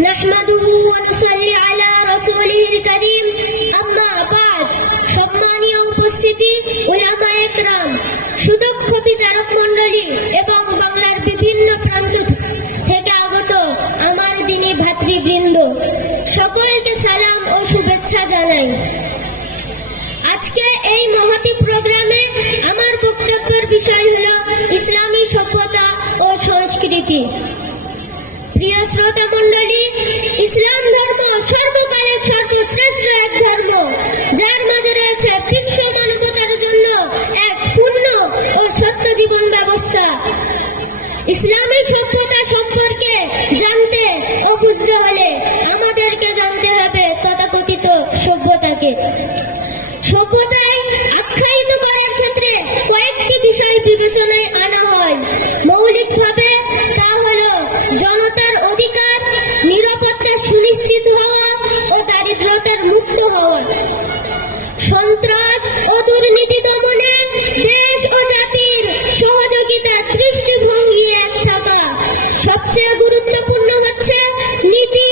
নাহমাদুহু ওয়া নুসাল্লি আলা রাসূলিহিল কারীম, আম্মা বা'দ। সম্মানীয় উপস্থিতি, উলামায়ে কেরাম, সুদক্ষ বিচারক মণ্ডলী এবং বাংলার বিভিন্ন প্রান্ত থেকে আগত আমার দিনী ভাতৃবৃন্দ, সকলকে সালাম ও শুভেচ্ছা জানাই। আজকে এই মহতি প্রোগ্রামে আমার বক্তব্যের বিষয় হলো ইসলামী সভ্যতা ও সংস্কৃতি। প্রিয় শ্রোতা মণ্ডলী, ইসলাম ধর্ম সর্বকালের সর্বশ্রেষ্ঠ এক ধর্ম, যার মাঝে রয়েছে বিশ্ব মানবতার জন্য এক পূর্ণ ও সত্য জীবন ব্যবস্থা। ইসলামী সভ্যতা সম্পর্কে জানতে ও বুঝতে হলে আমাদেরকে জানতে হবে তথাকথিত সভ্যতাকে। সভ্যতায় আখ্যায়িত করার ক্ষেত্রে কয়েকটি বিষয় বিবেচনায় আনা হয়। মৌলিকভাবে তা হলো জনতার অধিকার, নিরাপত্তা সুনিশ্চিত হওয়া ও দারিদ্রতার মুক্ত হওয়া, সন্ত্রাস ও দুর্নীতি দমনে দেশ ও জাতির সহযোগিতার দৃষ্টিভঙ্গি এক থাকা, সবচেয়ে গুরুত্বপূর্ণ হচ্ছে নীতি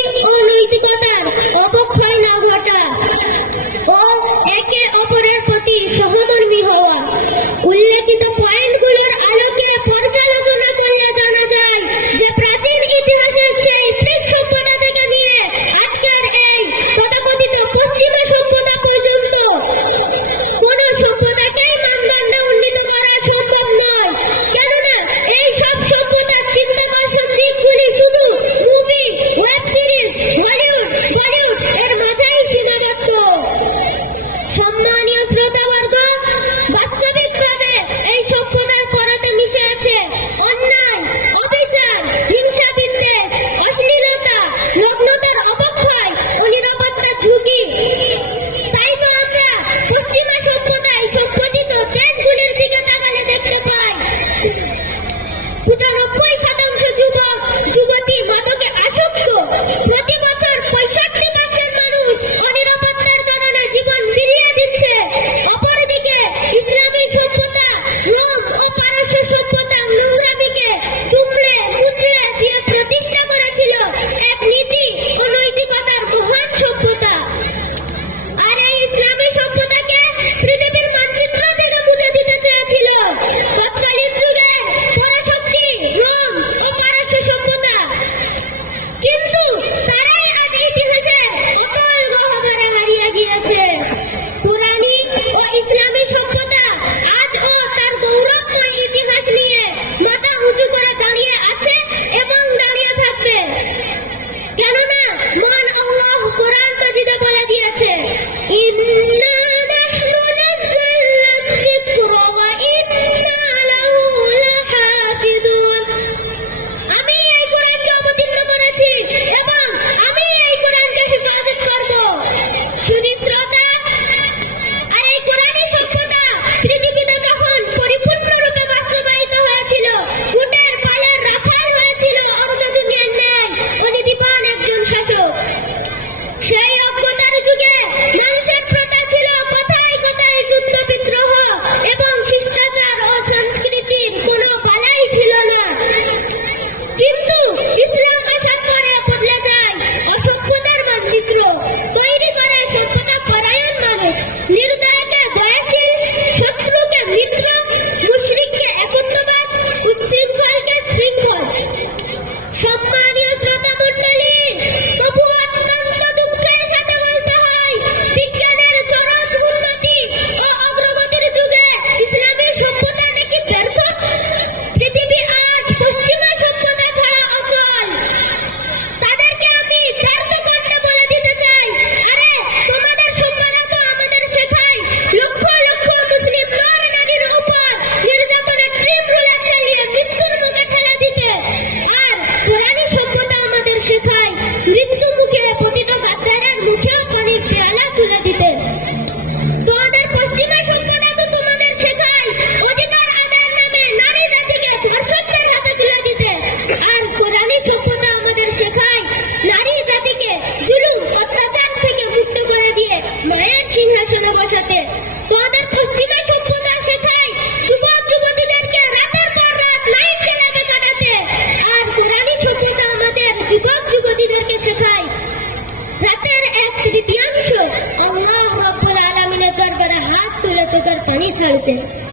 সাহাবীদেরকে শেখায় রাতের 1/3 আল্লাহ রাব্বুল আলামিনের দরবারে হাত তুলে চোখের পানি ছাড়তেন।